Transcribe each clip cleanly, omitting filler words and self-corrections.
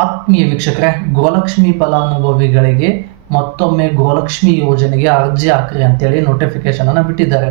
ಆತ್ಮೀಯ ವೀಕ್ಷಕರೇ, ಗೋಲಕ್ಷ್ಮಿ ಫಲಾನುಭವಿಗಳಿಗೆ ಮತ್ತೊಮ್ಮೆ ಗೋಲಕ್ಷ್ಮಿ ಯೋಜನೆಗೆ ಅರ್ಜಿ ಹಾಕ್ರಿ ಅಂತೇಳಿ ನೋಟಿಫಿಕೇಶನ್ ಅನ್ನು ಬಿಟ್ಟಿದ್ದಾರೆ.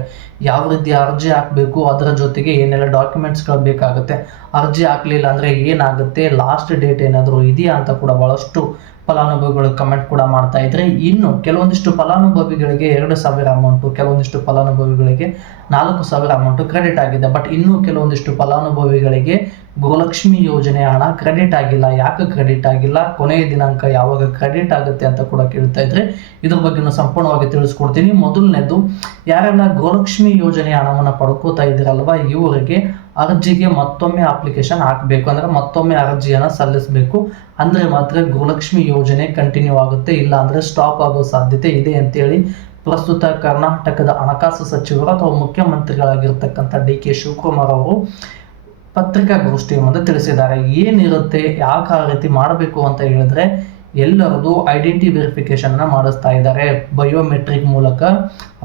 ಯಾವ ರೀತಿ ಅರ್ಜಿ ಹಾಕಬೇಕು, ಅದರ ಜೊತೆಗೆ ಏನೆಲ್ಲ ಡಾಕ್ಯುಮೆಂಟ್ಸ್ಗಳು ಬೇಕಾಗುತ್ತೆ, ಅರ್ಜಿ ಹಾಕಲಿಲ್ಲ ಅಂದರೆ ಏನಾಗುತ್ತೆ, ಲಾಸ್ಟ್ ಡೇಟ್ ಏನಾದರೂ ಇದೆಯಾ ಅಂತ ಕೂಡ ಭಾಳಷ್ಟು ಫಲಾನುಭವಿಗಳು ಕಮೆಂಟ್ ಕೂಡ ಮಾಡ್ತಾ ಇದ್ರೆ. ಇನ್ನು ಕೆಲವೊಂದಿಷ್ಟು ಫಲಾನುಭವಿಗಳಿಗೆ 2,000 ಅಮೌಂಟು, ಕೆಲವೊಂದಿಷ್ಟು ಫಲಾನುಭವಿಗಳಿಗೆ 4,000 ಅಮೌಂಟು ಕ್ರೆಡಿಟ್ ಆಗಿದೆ. ಬಟ್ ಇನ್ನೂ ಕೆಲವೊಂದಿಷ್ಟು ಫಲಾನುಭವಿಗಳಿಗೆ ಗೋಲಕ್ಷ್ಮಿ ಯೋಜನೆ ಹಣ ಕ್ರೆಡಿಟ್ ಆಗಿಲ್ಲ. ಯಾಕೆ ಕ್ರೆಡಿಟ್ ಆಗಿಲ್ಲ, ಕೊನೆಯ ದಿನಾಂಕ ಯಾವಾಗ ಕ್ರೆಡಿಟ್ ಆಗುತ್ತೆ ಅಂತ ಕೂಡ ಕೇಳ್ತಾ ಇದ್ರೆ ಇದ್ರ ಬಗ್ಗೆ ಸಂಪೂರ್ಣವಾಗಿ ತಿಳಿಸ್ಕೊಡ್ತೀನಿ. ಮೊದಲನೇದು, ಯಾರೆಲ್ಲ ಗೋಲಕ್ಷ್ಮಿ ಯೋಜನೆ ಹಣವನ್ನು ಪಡ್ಕೋತಾ ಇದ್ದೀರಲ್ವ, ಇವರಿಗೆ ಅರ್ಜಿಗೆ ಮತ್ತೊಮ್ಮೆ ಅಪ್ಲಿಕೇಶನ್ ಹಾಕಬೇಕು, ಅಂದ್ರೆ ಮತ್ತೊಮ್ಮೆ ಅರ್ಜಿಯನ್ನು ಸಲ್ಲಿಸಬೇಕು. ಅಂದ್ರೆ ಮಾತ್ರ ಗೋಲಕ್ಷ್ಮಿ ಯೋಜನೆ ಕಂಟಿನ್ಯೂ ಆಗುತ್ತೆ, ಇಲ್ಲ ಅಂದ್ರೆ ಸ್ಟಾಪ್ ಆಗೋ ಸಾಧ್ಯತೆ ಇದೆ ಅಂತೇಳಿ ಪ್ರಸ್ತುತ ಕರ್ನಾಟಕದ ಹಣಕಾಸು ಸಚಿವರು ಅಥವಾ ಮುಖ್ಯಮಂತ್ರಿಗಳಾಗಿರ್ತಕ್ಕಂಥ ಡಿ ಕೆ ಶಿವಕುಮಾರ್ ಅವರು ಪತ್ರಿಕಾಗೋಷ್ಠಿ ಮುಂದೆ ತಿಳಿಸಿದ್ದಾರೆ. ಏನಿರುತ್ತೆ, ಯಾಕೆ ಆ ರೀತಿ ಮಾಡಬೇಕು ಅಂತ ಹೇಳಿದ್ರೆ, ಎಲ್ಲರದು ಐಡೆಂಟಿ ವೆರಿಫಿಕೇಶನ್ ಅನ್ನ ಮಾಡಿಸ್ತಾ ಇದ್ದಾರೆ. ಬಯೋಮೆಟ್ರಿಕ್ ಮೂಲಕ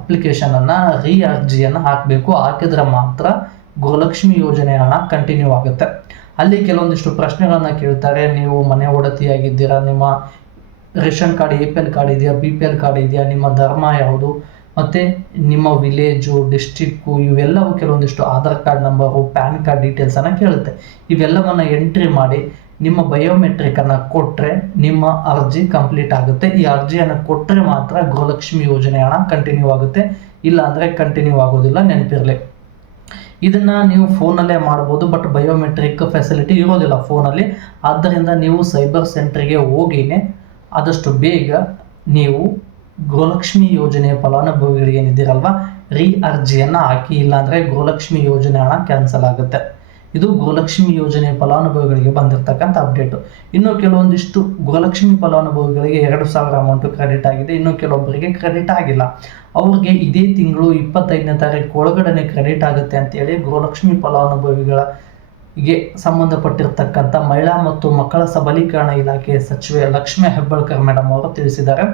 ಅಪ್ಲಿಕೇಶನ್ ಅನ್ನ ಅರ್ಜಿಯನ್ನು ಹಾಕಬೇಕು. ಹಾಕಿದ್ರೆ ಮಾತ್ರ ಗೋಲಕ್ಷ್ಮಿ ಯೋಜನೆ ಹಣ ಕಂಟಿನ್ಯೂ ಆಗುತ್ತೆ. ಅಲ್ಲಿ ಕೆಲವೊಂದಿಷ್ಟು ಪ್ರಶ್ನೆಗಳನ್ನ ಕೇಳ್ತಾರೆ. ನೀವು ಮನೆ ಒಡತಿಯಾಗಿದ್ದೀರಾ, ನಿಮ್ಮ ರೇಷನ್ ಕಾರ್ಡ್, APL ಕಾರ್ಡ್ ಇದೆಯಾ, BPL ಕಾರ್ಡ್ ಇದೆಯಾ, ನಿಮ್ಮ ಧರ್ಮ ಯಾವುದು, ಮತ್ತು ನಿಮ್ಮ ವಿಲೇಜು, ಡಿಸ್ಟಿಕ್ಕು, ಇವೆಲ್ಲವೂ ಕೆಲವೊಂದಿಷ್ಟು Aadhaar card number, PAN card ಡೀಟೇಲ್ಸನ್ನು ಕೇಳುತ್ತೆ. ಇವೆಲ್ಲವನ್ನು ಎಂಟ್ರಿ ಮಾಡಿ ನಿಮ್ಮ ಬಯೋಮೆಟ್ರಿಕನ್ನು ಕೊಟ್ಟರೆ ನಿಮ್ಮ ಅರ್ಜಿ ಕಂಪ್ಲೀಟ್ ಆಗುತ್ತೆ. ಈ ಅರ್ಜಿಯನ್ನು ಕೊಟ್ಟರೆ ಮಾತ್ರ ಗೃಹಲಕ್ಷ್ಮಿ ಯೋಜನೆ ಹಣ ಕಂಟಿನ್ಯೂ ಆಗುತ್ತೆ, ಇಲ್ಲ ಅಂದರೆ ಕಂಟಿನ್ಯೂ ಆಗೋದಿಲ್ಲ, ನೆನಪಿರಲಿ. ಇದನ್ನು ನೀವು ಫೋನಲ್ಲೇ ಮಾಡ್ಬೋದು, ಬಟ್ ಬಯೋಮೆಟ್ರಿಕ್ ಫೆಸಿಲಿಟಿ ಇರೋದಿಲ್ಲ ಫೋನಲ್ಲಿ. ಆದ್ದರಿಂದ ನೀವು ಸೈಬರ್ ಸೆಂಟ್ರಿಗೆ ಹೋಗಿನೇ ಆದಷ್ಟು ಬೇಗ ನೀವು ಗೋಲಕ್ಷ್ಮಿ ಯೋಜನೆ ಫಲಾನುಭವಿಗಳಿಗೆ ಏನಿದ್ದೀರಲ್ವ, ಅರ್ಜಿಯನ್ನು ಹಾಕಿ, ಇಲ್ಲಾಂದರೆ ಗೋಲಕ್ಷ್ಮಿ ಯೋಜನೆ ಹಣ ಕ್ಯಾನ್ಸಲ್ ಆಗುತ್ತೆ. ಇದು ಗೋಲಕ್ಷ್ಮಿ ಯೋಜನೆ ಫಲಾನುಭವಿಗಳಿಗೆ ಬಂದಿರತಕ್ಕಂಥ ಅಪ್ಡೇಟು. ಇನ್ನು ಕೆಲವೊಂದಿಷ್ಟು ಗೋಲಕ್ಷ್ಮಿ ಫಲಾನುಭವಿಗಳಿಗೆ 2,000 ಅಮೌಂಟು ಕ್ರೆಡಿಟ್ ಆಗಿದೆ, ಇನ್ನು ಕೆಲವೊಬ್ಬರಿಗೆ ಕ್ರೆಡಿಟ್ ಆಗಿಲ್ಲ. ಅವ್ರಿಗೆ ಇದೇ ತಿಂಗಳು 25ನೇ ತಾರೀಕು ಒಳಗಡೆ ಕ್ರೆಡಿಟ್ ಆಗುತ್ತೆ ಅಂತೇಳಿ ಗೋಲಕ್ಷ್ಮಿ ಫಲಾನುಭವಿಗಳಿಗೆ ಸಂಬಂಧಪಟ್ಟಿರ್ತಕ್ಕಂಥ ಮಹಿಳಾ ಮತ್ತು ಮಕ್ಕಳ ಸಬಲೀಕರಣ ಇಲಾಖೆ ಸಚಿವೆ ಲಕ್ಷ್ಮೀ ಹೆಬ್ಬಾಳ್ಕರ್ ಮೇಡಮ್ ಅವರು ತಿಳಿಸಿದ್ದಾರೆ.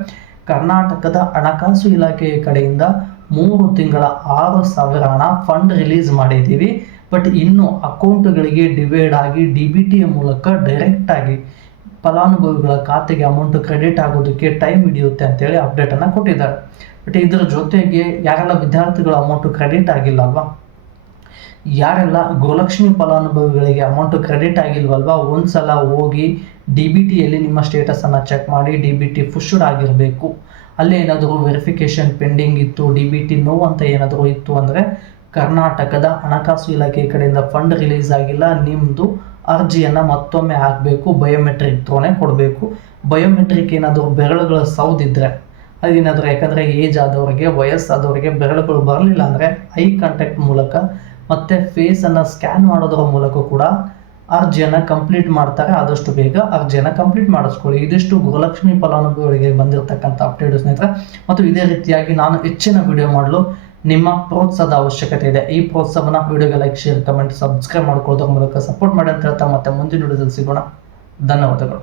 ಕರ್ನಾಟಕದ ಹಣಕಾಸು ಇಲಾಖೆಯ ಕಡೆಯಿಂದ 3 ತಿಂಗಳ 6,000 ಹಣ ಫಂಡ್ ರಿಲೀಸ್ ಮಾಡಿದ್ದೀವಿ. ಬಟ್ ಇನ್ನು ಅಕೌಂಟ್ಗಳಿಗೆ ಡಿವೈಡ್ ಆಗಿ DBT ಮೂಲಕ ಡೈರೆಕ್ಟ್ ಆಗಿ ಫಲಾನುಭವಿಗಳ ಖಾತೆಗೆ ಅಮೌಂಟ್ ಕ್ರೆಡಿಟ್ ಆಗೋದಕ್ಕೆ ಟೈಮ್ ಹಿಡಿಯುತ್ತೆ ಅಂತೇಳಿ ಅಪ್ಡೇಟನ್ನು ಕೊಟ್ಟಿದ್ದಾರೆ. ಬಟ್ ಇದರ ಜೊತೆಗೆ ಯಾರೆಲ್ಲ ವಿದ್ಯಾರ್ಥಿಗಳ ಅಮೌಂಟು ಕ್ರೆಡಿಟ್ ಆಗಿಲ್ಲ ಅಲ್ವಾ, ಯಾರೆಲ್ಲ ಗೋಲಕ್ಷ್ಮಿ ಫಲಾನುಭವಿಗಳಿಗೆ ಅಮೌಂಟ್ ಕ್ರೆಡಿಟ್ ಆಗಿಲ್ವಲ್ವಾ, ಒಂದ್ಸಲ ಹೋಗಿ DBTಯಲ್ಲಿ ನಿಮ್ಮ ಸ್ಟೇಟಸನ್ನು ಚೆಕ್ ಮಾಡಿ. DBT ಪುಷ್ಡ್ ಆಗಿರಬೇಕು. ಅಲ್ಲೇ ಏನಾದರೂ ವೆರಿಫಿಕೇಶನ್ ಪೆಂಡಿಂಗ್ ಇತ್ತು, DBT ನೋ ಅಂತ ಏನಾದರೂ ಇತ್ತು ಅಂದರೆ ಕರ್ನಾಟಕದ ಹಣಕಾಸು ಇಲಾಖೆ ಕಡೆಯಿಂದ ಫಂಡ್ ರಿಲೀಸ್ ಆಗಿಲ್ಲ, ನಿಮ್ಮದು ಅರ್ಜಿಯನ್ನು ಮತ್ತೊಮ್ಮೆ ಹಾಕಬೇಕು, ಬಯೋಮೆಟ್ರಿಕ್ ಥ್ರೋನೇ ಕೊಡಬೇಕು. ಬಯೋಮೆಟ್ರಿಕ್ ಏನಾದರೂ ಬೆರಳುಗಳ ಸೌದಿದ್ರೆ ಅದೇನಾದರೂ, ಯಾಕಂದರೆ ಏಜ್ ಆದವರಿಗೆ, ವಯಸ್ಸಾದವರಿಗೆ ಬೆರಳುಗಳು ಬರಲಿಲ್ಲ ಅಂದರೆ ಐ ಕಾಂಟ್ಯಾಕ್ಟ್ ಮೂಲಕ ಮತ್ತು ಫೇಸನ್ನು ಸ್ಕ್ಯಾನ್ ಮಾಡೋದರ ಮೂಲಕ ಕೂಡ ಅರ್ಜಿಯನ್ನು ಕಂಪ್ಲೀಟ್ ಮಾಡ್ತಾರೆ. ಆದಷ್ಟು ಬೇಗ ಅರ್ಜಿಯನ್ನು ಕಂಪ್ಲೀಟ್ ಮಾಡಿಸ್ಕೊಳ್ಳಿ. ಇದಿಷ್ಟು ಗೋಲಕ್ಷ್ಮಿ ಫಲಾನುಭವಿಗಳಿಗೆ ಬಂದಿರತಕ್ಕಂಥ ಅಪ್ಡೇಟ್ ಸ್ನೇಹಿತರೆ. ಮತ್ತು ಇದೇ ರೀತಿಯಾಗಿ ನಾನು ಹೆಚ್ಚಿನ ವಿಡಿಯೋ ಮಾಡಲು ನಿಮ್ಮ ಪ್ರೋತ್ಸಾಹದ ಅವಶ್ಯಕತೆ ಇದೆ. ಈ ಪ್ರೋತ್ಸಾಹವನ್ನು ವಿಡಿಯೋಗೆ ಲೈಕ್, ಶೇರ್, ಕಮೆಂಟ್, ಸಬ್ಸ್ಕ್ರೈಬ್ ಮಾಡ್ಕೊಳ್ಳೋದ್ರ ಮೂಲಕ ಸಪೋರ್ಟ್ ಮಾಡಿ ಅಂತ ಹೇಳ್ತಾ ಮತ್ತೆ ಮುಂದಿನ ವಿಡಿಯೋದಲ್ಲಿ ಸಿಗೋಣ. ಧನ್ಯವಾದಗಳು.